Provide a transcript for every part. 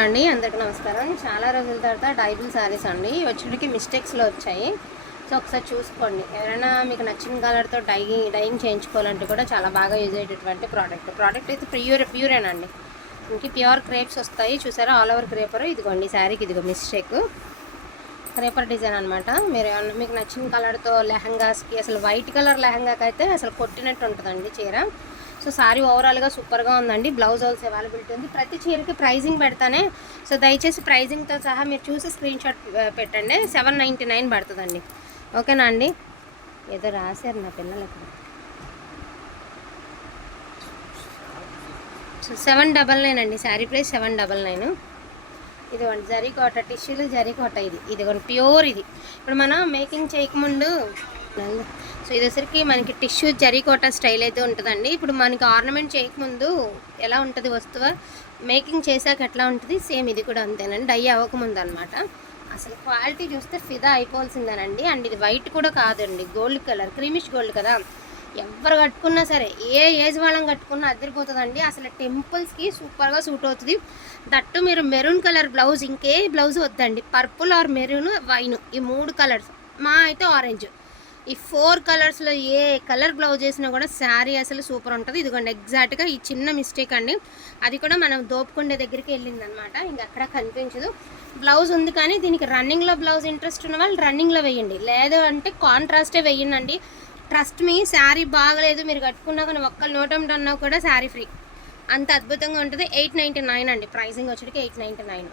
అండి అందరికి నమస్కారం. చాలా రోజుల తర్వాత డైబుల్ శారీస్ అండి. వచ్చేటికి మిస్టేక్స్లో వచ్చాయి. సో ఒకసారి చూసుకోండి. ఎవరైనా మీకు నచ్చిన కలర్తో డైయింగ్ డైయింగ్ చేయించుకోవాలంటే కూడా చాలా బాగా యూజ్ అయ్యేటటువంటి ప్రోడక్ట్. ప్రోడక్ట్ అయితే ప్యూర్ ప్యూరేనండి ఇంక ప్యూర్ క్రేప్స్ వస్తాయి. చూసారా? ఆల్ ఓవర్ క్రేపర్. ఇదిగోండి శారీకి ఇదిగో మిస్టేక్. క్రేపర్ డిజైన్ అనమాట మీరు ఏమన్నా మీకు నచ్చిన కలర్తో లెహంగాస్కి అసలు వైట్ కలర్ లెహంగాకి అయితే అసలు కొట్టినట్టు ఉంటుందండి చీర. సో సారీ ఓవరాల్గా సూపర్గా ఉందండి. బ్లౌజ్ హౌల్స్ అవైలబిలిటీ ఉంది. ప్రతి చీరకి ప్రైజింగ్ పెడతానే. సో దయచేసి ప్రైజింగ్తో సహా మీరు చూసి స్క్రీన్ షాట్ పెట్టండి. సెవెన్ నైంటీ నైన్ పడుతుందండి. ఓకేనా అండి? ఏదో రాశారు నా పిల్లలు ఇక్కడ సో సెవెన్ డబల్ నైన్ అండి. Sari price seven double nine. ఇదిగోండి జరీ కోట టిష్యూలు జరీ కోట ఇది. ఇదిగోండి ప్యూర్ ఇది. ఇప్పుడు మనం మేకింగ్ చేయకముందు సో ఇది మనకి టిష్యూ జరీకోట స్టైల్ అయితే ఉంటుందండి. ఇప్పుడు మనకి ఆర్నమెంట్ చేయకముందు ఎలా ఉంటుంది వస్తువు? మేకింగ్ చేశాక ఎట్లా ఉంటుంది? సేమ్ ఇది కూడా అంతేనండి. డై అవ్వకముందు అనమాట అసలు క్వాలిటీ చూస్తే ఫిదా అయిపోవాల్సిందేనండి. అండ్ ఇది వైట్ కూడా కాదండి. గోల్డ్ కలర్ క్రీమిష్ గోల్డ్ కదా. ఎవరు కట్టుకున్నా సరే ఏ ఏజ్ వాళ్ళని కట్టుకున్నా అద్దరిపోతుందండి అసలు టెంపుల్స్కి సూపర్గా సూట్ అవుతుంది. దట్టు మీరు మెరూన్ కలర్ బ్లౌజ్ ఇంకే బ్లౌజ్ వద్దండి. పర్పుల్ ఆర్ మెరూన్ వైన్ ఈ మూడు కలర్స్ మా అయితే ఆరెంజ్ ఈ ఫోర్ కలర్స్లో ఏ కలర్ బ్లౌజ్ వేసినా కూడా శారీ అసలు సూపర్ ఉంటుంది. ఇదిగోండి ఎగ్జాక్ట్గా ఈ చిన్న మిస్టేక్ అండి. అది కూడా మనం దోపుకుండే దగ్గరికి వెళ్ళింది అనమాట ఇంక అక్కడ కనిపించదు. బ్లౌజ్ ఉంది కానీ దీనికి రన్నింగ్లో బ్లౌజ్ ఇంట్రెస్ట్ ఉన్న వాళ్ళు రన్నింగ్లో వేయండి. లేదు అంటే కాంట్రాస్టే వేయండి ట్రస్ట్ మీ శారీ బాగలేదు. మీరు కట్టుకున్నా కానీ ఒక్క నోటం ఉన్నా కూడా శారీ ఫ్రీ అంత అద్భుతంగా ఉంటుంది. ఎయిట్ నైంటీ నైన్ అండి. ప్రైసింగ్ వచ్చేటికి ఎయిట్ నైంటీ నైన్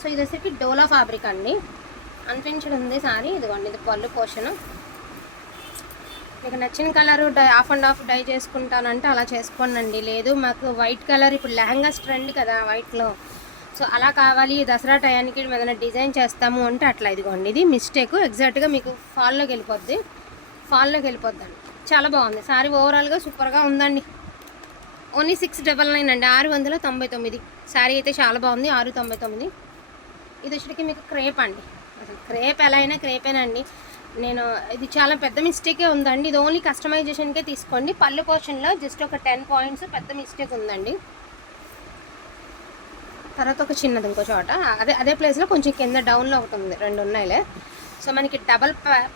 సో ఇది వచ్చేసి డోలా ఫ్యాబ్రిక్ అండి. అనిపించడం ఉంది సారీ. ఇదిగోండి ఇది పళ్ళు పోషన్ మీకు నచ్చిన colour dye off and off dye చేసుకుంటానంటే అలా చేసుకోండి లేదు మాకు వైట్ కలర్ ఇప్పుడు లెహంగాస్ ట్రెండ్ కదా వైట్లో. సో అలా కావాలి దసరా టయానికి ఏదైనా డిజైన్ చేస్తాము అంటే అట్లా. ఇదిగోండి ఇది మిస్టేక్. ఎగ్జాక్ట్గా మీకు ఫాల్లోకి వెళ్ళిపోద్ది. ఫాల్లోకి వెళ్ళిపోద్దండి. చాలా బాగుంది. సారీ ఓవరాల్గా సూపర్గా ఉందండి. ఓన్లీ సిక్స్ డబల్ నైన్ అండి. ఆరు వందల తొంభై తొమ్మిది. శారీ అయితే చాలా బాగుంది. ఆరు తొంభై తొమ్మిది. ఇది వచ్చేటికి మీకు క్రేప్ అండి. అసలు క్రేప్ ఎలా అయినా క్రేపేనండి. నేను ఇది చాలా పెద్ద మిస్టేకే ఉందండి. ఇది ఓన్లీ కస్టమైజేషన్కే తీసుకోండి. పళ్ళు పోర్షన్లో జస్ట్ ఒక టెన్ పాయింట్స్ పెద్ద మిస్టేక్ ఉందండి. తర్వాత ఒక చిన్నది ఇంకో చోట. అదే అదే ప్లేస్లో కొంచెం కింద డౌన్లో ఒకటి ఉంది. రెండు ఉన్నాయిలే. సో మనకి డబల్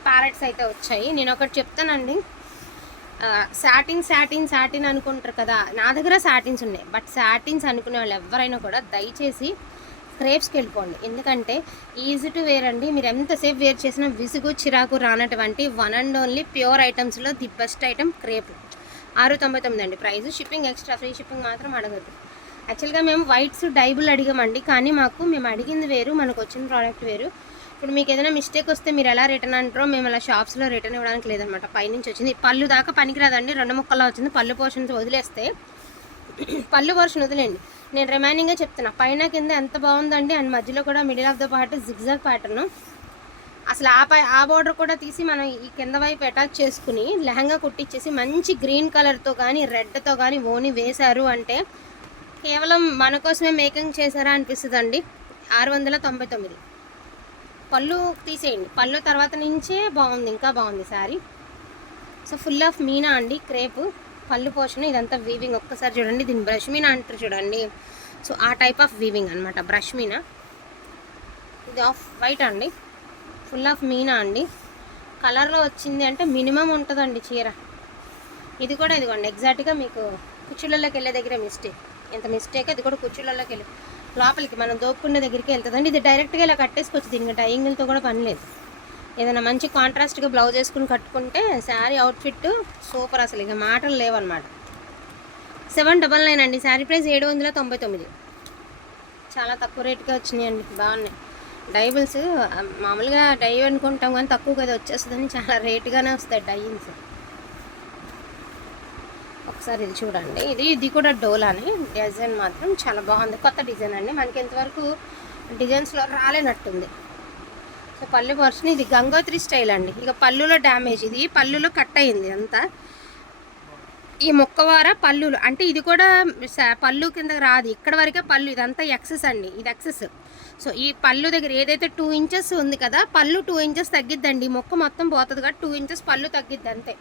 ప్యారెట్స్ అయితే వచ్చాయి. నేను ఒకటి చెప్తానండి. సాటిన్ సాటిన్ సాటిన్ అనుకుంటారు కదా. నా దగ్గర సాటిన్స్ ఉన్నాయి. బట్ సాటిన్స్ అనుకునే వాళ్ళు ఎవరైనా కూడా దయచేసి క్రేప్స్కి వెళ్ళిపోండి. ఎందుకంటే ఈజీ టు వేర్ అండి. మీరు ఎంతసేపు వేర్ చేసినా విసుగు చిరాకు రానటువంటి వన్ అండ్ ఓన్లీ ప్యూర్ ఐటమ్స్లో ది బెస్ట్ ఐటమ్ క్రేప్. ఆరు తొంభై తొమ్మిది అండి. Price shipping extra free shipping మాత్రం అడగద్దు. యాక్చువల్గా మేము వైట్స్ డైబుల్ అడిగామండి. కానీ మాకు మేము అడిగింది వేరు మనకు వచ్చిన ప్రోడక్ట్ వేరు. ఇప్పుడు మీకు ఏదైనా మిస్టేక్ వస్తే మీరు ఎలా రిటర్న్ అంటారో మేము అలా షాప్స్లో రిటర్న్ ఇవ్వడానికి లేదనమాట. పైనుంచి వచ్చింది. పళ్ళు దాకా పనికిరాదండి. రెండు ముక్కల్లో వచ్చింది. పళ్ళు పోర్షన్స్ వదిలేస్తే పళ్ళు పోర్షన్ వదిలేండి నేను రిమైనింగే చెప్తున్నా. పైన కింద ఎంత బాగుందండి అండ్ మధ్యలో కూడా middle of the part zigzag pattern అసలు ఆ పై ఆ బార్డర్ కూడా తీసి మనం ఈ కింద వైపు అటాచ్ చేసుకుని లెహంగా కుట్టించేసి మంచి గ్రీన్ కలర్తో కానీ రెడ్తో కానీ ఓని వేశారు అంటే కేవలం మన కోసమే మేకింగ్ చేశారా అనిపిస్తుందండి. ఆరు వందల తొంభై తొమ్మిది. పళ్ళు తీసేయండి. పళ్ళు తర్వాత నుంచే బాగుంది ఇంకా బాగుంది sari. So full of Meena అండి క్రేపు. పళ్ళు పోషణ ఇదంతా వీవింగ్ ఒక్కసారి చూడండి దీని బ్రష్ మీన అంటారు చూడండి. సో ఆ టైప్ ఆఫ్ వీవింగ్ అనమాట బ్రష్ మీనా. ఇది ఆఫ్ వైట్ అండి. ఫుల్ ఆఫ్ మీనా అండి. కలర్లో వచ్చింది అంటే మినిమం ఉంటుందండి చీర. ఇది కూడా ఇదిగోండి ఎగ్జాక్ట్గా మీకు కుచ్చులలోకి వెళ్ళే దగ్గర మిస్టేక్ ఎంత మిస్టేక్ అది కూడా కుచ్చులలోకి వెళ్ళి లోపలికి మనం దోపుకునే దగ్గరికి వెళ్తుందండి. ఇది డైరెక్ట్గా ఇలా కట్టేసుకోవచ్చు దీనికి డైయింగ్లతో కూడా పని లేదు. ఏదైనా మంచి కాంట్రాస్ట్గా బ్లౌజ్ వేసుకుని కట్టుకుంటే శారీ అవుట్ఫిట్ సూపర్ అసలు. ఇక మాటలు లేవన్నమాట. సెవెన్ డబల్ నైన్ అండి. శారీ ప్రైస్ ఏడు వందల తొంభై తొమ్మిది. చాలా తక్కువ రేట్గా వచ్చినాయండి. బాగున్నాయి. డైబుల్స్ మామూలుగా డై అనుకుంటాం కానీ తక్కువ కదా వచ్చేస్తుందని చాలా రేటుగానే వస్తాయి డైన్స్. ఒకసారి ఇది చూడండి. ఇది ఇది కూడా డోలాని. డిజైన్ మాత్రం చాలా బాగుంది. కొత్త డిజైన్ అండి. మనకి ఇంతవరకు డిజైన్స్లో రాలేనట్టుంది. పళ్ళు వర్షన్ ఇది గంగోత్రి స్టైల్ అండి. ఇక పళ్ళులో డ్యామేజ్. ఇది పళ్ళులో కట్ అయింది అంతా. ఈ మొక్కవార పళ్ళులు. అంటే ఇది కూడా పళ్ళు కింద రాదు. ఇక్కడ వరకే పళ్ళు. ఇదంతా ఎక్సెస్ అండి. ఇది ఎక్సెస్. సో ఈ పళ్ళు దగ్గర ఏదైతే టూ ఇంచెస్ ఉంది కదా పళ్ళు టూ ఇంచెస్ తగ్గిద్దండి. ఈ మొక్క మొత్తం పోతుంది కదా టూ ఇంచెస్ పళ్ళు తగ్గిద్ది అంతే.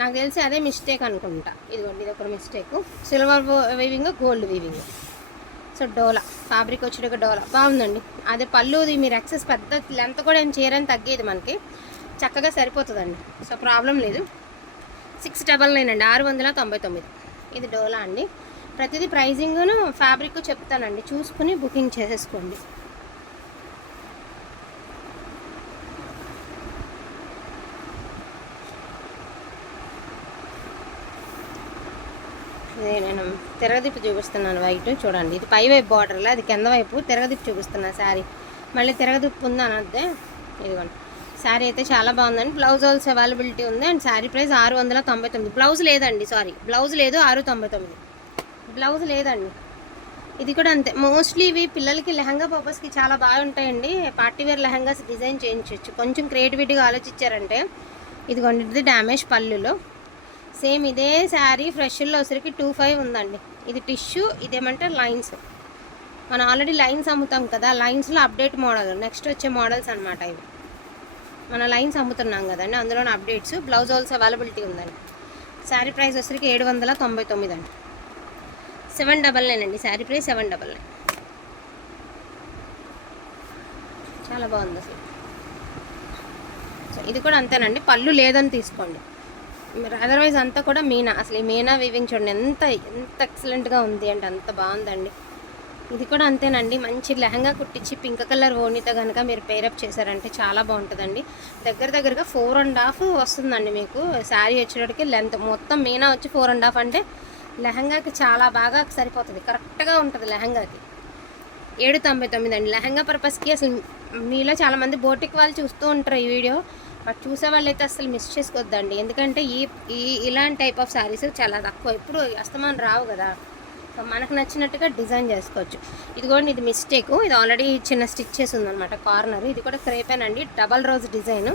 నాకు తెలిసి అదే మిస్టేక్ అనుకుంటా. ఇదిగోండి ఇది ఒక mistake. Silver weaving gold weaving so Dola fabric వచ్చేటప్పుడు డోలా. బాగుందండి. అదే పళ్ళుది మీరు ఎక్సెస్ పెద్ద లెంత్ కూడా ఏం చేయరని తగ్గేది మనకి. చక్కగా సరిపోతుందండి. సో ప్రాబ్లం లేదు. సిక్స్ డబల్ నైన్ అండి. ఆరు వందల తొంభై తొమ్మిది. ఇది డోలా అండి. ప్రతిదీ ప్రైజింగ్ను ఫ్యాబ్రిక్ చెప్తానండి. చూసుకుని బుకింగ్ చేసేసుకోండి. ఇది నేను తిరగదిప్పి చూపిస్తున్నాను వైట్ చూడండి. ఇది పై వైపు బార్డర్లో అది కింద వైపు తిరగదిప్పు చూపిస్తున్నాను శారీ మళ్ళీ తిరగదిప్పు ఉంది అనద్దే. ఇదిగోండి. శారీ అయితే చాలా బాగుందండి. బ్లౌజ్ ఆల్స్ అవైలబిలిటీ ఉంది అండ్ శారీ ప్రైస్ ఆరు వందల తొంభై తొమ్మిది. బ్లౌజ్ లేదండి సారీ. బ్లౌజ్ లేదు ఆరు తొంభై తొమ్మిది. బ్లౌజ్ లేదండి. ఇది కూడా అంతే. మోస్ట్లీ ఇవి పిల్లలకి లెహంగా పర్పస్కి చాలా బాగుంటాయండి పార్టీ వేర్ లెహంగాస్ డిజైన్ చేయించవచ్చు కొంచెం క్రియేటివిటీగా ఆలోచించారంటే ఇదిగోండి ఇది డ్యామేజ్ పళ్ళులో. సేమ్ ఇదే శారీ ఫ్రెష్లో వచ్చరికి టూ ఫైవ్ ఉందండి. ఇది టిష్యూ ఇదేమంటే లైన్స్. మనం ఆల్రెడీ లైన్స్ అమ్ముతాం కదా లైన్స్లో అప్డేట్ మోడల్ నెక్స్ట్ వచ్చే మోడల్స్ అనమాట ఇవి. మన లైన్స్ అమ్ముతున్నాం కదండి అందులోనే అప్డేట్స్ బ్లౌజ్ హోల్స్ అవైలబిలిటీ ఉందండి. శారీ ప్రైస్ వచ్చరికి ఏడు వందల తొంభై తొమ్మిది అండి. సెవెన్ డబల్ నైన్ అండి sari price seven double nine. చాలా బాగుంది అసలు. సో ఇది కూడా అంతేనండి పళ్ళు లేదని తీసుకోండి. అదర్వైజ్ అంతా కూడా మీనా. అసలు ఈ మీనా వీవింగ్ చూడండి ఎంత ఎంత ఎక్సలెంట్గా ఉంది అంటే అంత బాగుందండి. ఇది కూడా అంతేనండి. మంచి లెహంగా కుట్టించి పింక్ కలర్ ఓణితో కనుక మీరు పేరప్ చేశారంటే చాలా బాగుంటుందండి. దగ్గర దగ్గరగా ఫోర్ అండ్ హాఫ్ వస్తుందండి మీకు. శారీ వచ్చేటప్పటికి లెంత్ మొత్తం మీనా వచ్చి ఫోర్ అండ్ హాఫ్ అంటే లెహంగాకి చాలా బాగా సరిపోతుంది. కరెక్ట్గా ఉంటుంది లెహంగాకి. ఏడు తొంభై తొమ్మిది అండి. లెహంగా పర్పస్కి అసలు మీలో చాలామంది బోటిక్ వాళ్ళు చూస్తూ ఉంటారు ఈ వీడియో చూసే వాళ్ళైతే అసలు మిస్ చేసుకోవద్దండి. ఎందుకంటే ఈ ఈ ఇలాంటి టైప్ ఆఫ్ శారీస్ చాలా తక్కువ. ఎప్పుడు అస్తమానం రావు కదా. సో మనకు నచ్చినట్టుగా డిజైన్ చేసుకోవచ్చు. ఇదిగోండి ఇది మిస్టేక్ ఇది ఆల్రెడీ చిన్న స్టిచ్చెస్ ఉందన్నమాట కార్నర్ ఇది కూడా క్రేపేనండి డబల్ రోజ్ డిజైన్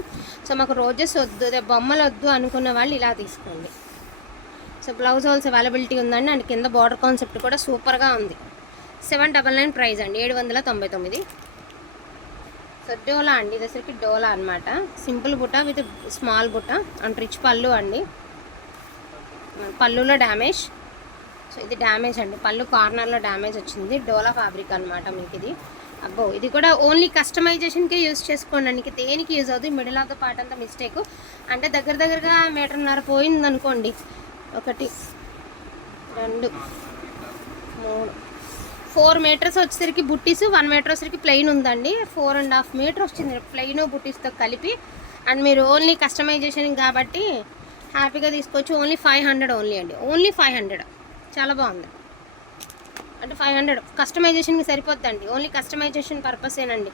సో మాకు రోజెస్ వద్దు అదే బొమ్మలు వద్దు అనుకున్న వాళ్ళు ఇలా తీసుకోండి. సో బ్లౌజ్ హోల్స్ అవైలబిలిటీ ఉందండి. అండ్ కింద బార్డర్ కాన్సెప్ట్ కూడా సూపర్గా ఉంది. సెవెన్ డబల్ నైన్ ప్రైస్ అండి ఏడు వందల తొంభై తొమ్మిది. సో డోలా అండి ఇది డోలా అనమాట సింపుల్ బుట్ట విత్ స్మాల్ బుట్ట అండ్ రిచ్ పళ్ళు అండి. పళ్ళులో డ్యామేజ్. సో ఇది డ్యామేజ్ అండి పళ్ళు కార్నర్లో డ్యామేజ్ వచ్చింది. డోలా ఫ్యాబ్రిక్ అనమాట మీకు ఇది అబ్బో ఇది కూడా ఓన్లీ కస్టమైజేషన్కే యూజ్ చేసుకోండి అండి దేనికి యూజ్ అవుతుంది మిడిల్ ఆఫ్ ద పార్ట్ అంతా మిస్టేక్. అంటే దగ్గర దగ్గరగా మీటర్న్నర పోయింది అనుకోండి ఒకటి రెండు మూడు. ఫోర్ మీటర్స్ వచ్చేసరికి బుట్టీస్ వన్ మీటర్ వచ్చేసరికి ప్లెయిన్ ఉందండి. ఫోర్ అండ్ హాఫ్ మీటర్ వచ్చింది. ప్లెయిన్ బుట్టీస్తో కలిపి. అండ్ మీరు ఓన్లీ కస్టమైజేషన్ కాబట్టి హ్యాపీగా తీసుకోవచ్చు. ఓన్లీ ఫైవ్ హండ్రెడ్ ఓన్లీ అండి. Only five hundred. చాలా బాగుంది. అంటే ఫైవ్ హండ్రెడ్. కస్టమైజేషన్కి సరిపోద్దండి. ఓన్లీ కస్టమైజేషన్ పర్పసేనండి.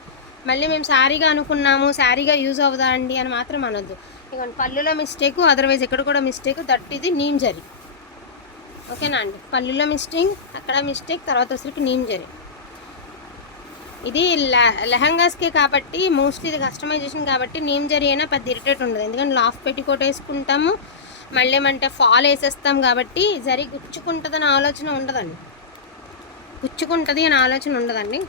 మళ్ళీ మేము శారీగా అనుకున్నాము. శారీగా యూజ్ అవుదా అండి అని మాత్రం అనొద్దు. ఇక పళ్ళులో మిస్టేక్ అదర్వైజ్ ఎక్కడ కూడా మిస్టేక్ దట్ ఇది నీమ్ జరి. ఓకేనా అండి? పళ్ళులో మిస్టేక్ అక్కడ మిస్టేక్ తర్వాత వచ్చరికి నీమ్ జరి. ఇది లెహంగాస్కి కాబట్టి మోస్ట్లీ ఇది కస్టమైజేషన్ కాబట్టి నీమ్ జరి అయినా పెద్ద ఇరిటేట్ ఉండదు. ఎందుకంటే లాఫ్ పెట్టికోట్ వేసుకుంటాము మళ్ళీ ఏమంటే ఫాల్ వేసేస్తాం కాబట్టి జరి గుచ్చుకుంటుందని ఆలోచన ఉండదండి. గుచ్చుకుంటుంది అని ఆలోచన ఉండదండి.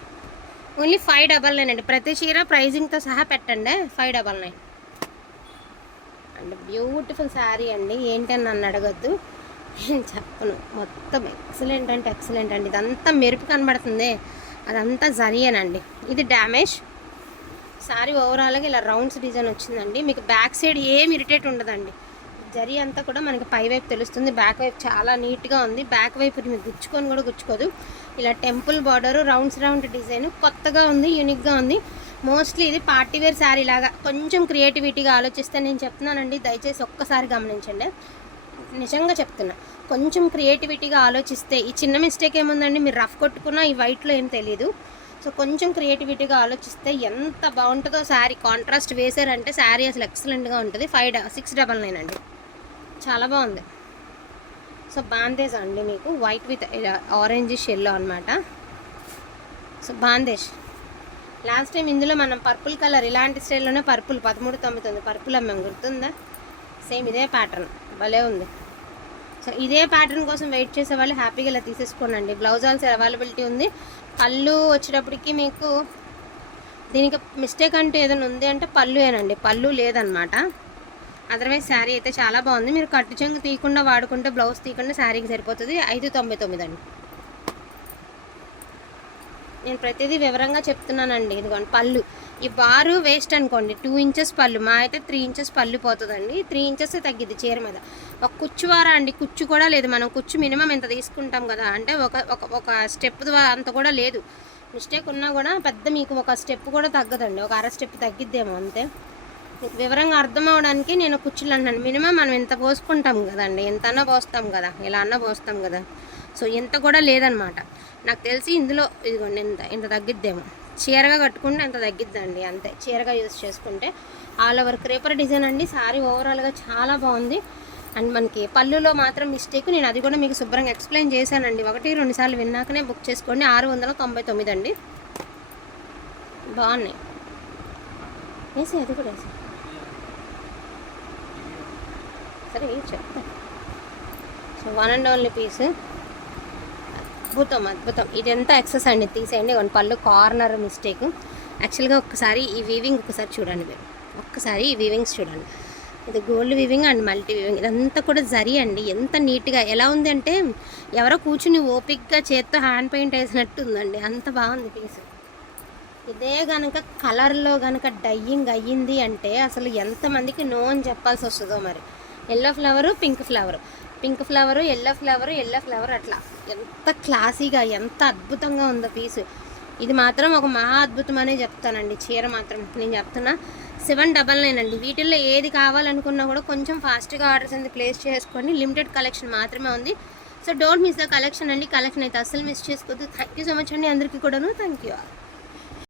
ఓన్లీ ఫైవ్ డబల్ నైన్ అండి. ప్రతి చీర ప్రైజింగ్తో సహా పెట్టండి. Five double nine. And beautiful sari అండి. ఏంటని నన్ను అడగద్దు. నేను చెప్పను. మొత్తం ఎక్సలెంట్ అంటే ఎక్సలెంట్ అండి. ఇదంతా మెరుపు కనబడుతుంది. అదంతా జరియేనండి ఇది డ్యామేజ్ శారీ ఓవరాల్గా ఇలా రౌండ్స్ డిజైన్ వచ్చిందండి. మీకు బ్యాక్ సైడ్ ఏం ఇరిటేట్ ఉండదండి. జరీ అంతా కూడా మనకి పై వైపు తెలుస్తుంది. బ్యాక్ వైపు చాలా నీట్గా ఉంది. బ్యాక్ వైపు మీకు గుచ్చుకొని కూడా గుచ్చుకోదు. ఇలా temple border rounds round design కొత్తగా ఉంది యూనిక్గా ఉంది. మోస్ట్లీ ఇది పార్టీ వేర్ శారీ లాగా కొంచెం క్రియేటివిటీగా ఆలోచిస్తే నేను చెప్తున్నానండి. దయచేసి ఒక్కసారి గమనించండి. నిజంగా చెప్తున్నా. కొంచెం క్రియేటివిటీగా ఆలోచిస్తే ఈ చిన్న మిస్టేక్ ఏముందండి? మీరు రఫ్ కొట్టుకున్నా ఈ వైట్లో ఏం తెలియదు సో కొంచెం క్రియేటివిటీగా ఆలోచిస్తే ఎంత బాగుంటుందో శారీ కాంట్రాస్ట్ వేసారంటే శారీ అసలు ఎక్సలెంట్గా ఉంటుంది. ఫైవ్ సిక్స్ డబల్ నైన్ అండి. చాలా బాగుంది. సో బాందేజ్ అండి మీకు. వైట్ విత్ ఆరెంజ్ షెల్లో అనమాట సో బాందేజ్ లాస్ట్ టైం ఇందులో మనం పర్పుల్ కలర్ ఇలాంటి స్టైల్లోనే పర్పుల్ పదమూడు తొమ్మిది ఉంది పర్పుల్ అమ్మాం. గుర్తుందా? సేమ్ ఇదే ప్యాటర్న్ భలే ఉంది. సో ఇదే ప్యాటర్న్ కోసం వెయిట్ చేసే వాళ్ళు హ్యాపీగా ఇలా తీసేసుకోనండి. బ్లౌజ్ ఆల్స్ అవైలబిలిటీ ఉంది. పళ్ళు వచ్చేటప్పటికి మీకు దీనికి మిస్టేక్ అంటే ఏదైనా ఉంది అంటే పళ్ళు ఏనండి. పళ్ళు లేదనమాట అదర్వైజ్ శారీ అయితే చాలా బాగుంది. మీరు కట్టు చెంగు తీయకుండా వాడుకుంటే బ్లౌజ్ తీయకుండా శారీకి సరిపోతుంది. ఐదు తొంభై తొమ్మిది అండి. నేను ప్రతిదీ వివరంగా చెప్తున్నానండి. ఇదిగోండి పళ్ళు. ఈ బారు వేస్ట్ అనుకోండి టూ ఇంచెస్ పళ్ళు. మా అయితే త్రీ ఇంచెస్ పళ్ళు పోతుందండి. త్రీ ఇంచెస్ తగ్గిద్ది చీర మీద. ఒక కుచ్చు వారా అండి? కుచ్చు కూడా లేదు. మనం కుచ్చు మినిమం ఎంత తీసుకుంటాం కదా? అంటే ఒక ఒక ఒక స్టెప్ అంత కూడా లేదు. మిస్టేక్ ఉన్నా కూడా పెద్ద మీకు ఒక స్టెప్ కూడా తగ్గదండి. ఒక అర స్టెప్ తగ్గిద్దేమో అంతే. మీకు వివరంగా అర్థం అవడానికి నేను కుచ్చులు అంటున్నాను. మినిమం మనం ఇంత పోసుకుంటాం కదండి? ఎంత అన్నా పోస్తాం కదా? ఇలా అన్నా పోస్తాం కదా? సో ఇంత కూడా లేదనమాట. నాకు తెలిసి ఇందులో ఇదిగోండి ఇంత ఇంత తగ్గిద్దేమో. చీరగా కట్టుకుంటే అంత తగ్గిద్దండి అంతే. చీరగా యూజ్ చేసుకుంటే ఆల్ ఓవర్ క్రేపర్ డిజైన్ అండి. సారీ ఓవరాల్గా చాలా బాగుంది. అండ్ మనకి పళ్ళులో మాత్రం మిస్టేక్. నేను అది కూడా మీకు శుభ్రంగా ఎక్స్ప్లెయిన్ చేశానండి. ఒకటి రెండు సార్లు విన్నాకనే బుక్ చేసుకోండి. ఆరు వందల తొంభై తొమ్మిది అండి. బాగున్నాయి. వేసి అది కూడా వేసి సరే చెప్తాను so one and only piece అద్భుతం అద్భుతం. ఇదంతా ఎక్సెస్ అండి. తీసేయండి. వన్ పళ్ళు కార్నర్ మిస్టేక్ యాక్చువల్గా ఒక్కసారి ఈ వీవింగ్ ఒకసారి చూడండి మీరు. ఒక్కసారి ఈ వీవింగ్స్ చూడండి. ఇది gold weaving and multi weaving ఇదంతా కూడా జరి అండి. ఎంత నీట్గా ఎలా ఉంది అంటే ఎవరో కూర్చుని ఓపిక్గా చేత్తో హ్యాండ్ పెయింట్ వేసినట్టు ఉందండి అంత బాగుంది పీస్ ఇదే కనుక కలర్లో కనుక డయ్యింగ్ అయ్యింది అంటే అసలు ఎంతమందికి నో అని చెప్పాల్సి వస్తుందో మరి. Yellow flower pink flower pink flower yellow flower yellow flower అట్లా. ఎంత క్లాసీగా ఎంత అద్భుతంగా ఉందో పీసు. ఇది మాత్రం ఒక మహా అద్భుతం అనే చెప్తానండి. చీర మాత్రం నేను చెప్తున్నా. సెవెన్ డబల్ నైన్ అండి. వీటిల్లో ఏది కావాలనుకున్నా కూడా కొంచెం ఫాస్ట్గా ఆర్డర్స్ అనేది ప్లేస్ చేసుకోండి. లిమిటెడ్ కలెక్షన్ మాత్రమే ఉంది. So don't miss the collection అండి. కలెక్షన్ అయితే అస్సలు మిస్ చేసుకోవద్దు. థ్యాంక్ యూ సో మచ్ అండి అందరికీ కూడాను. Thank you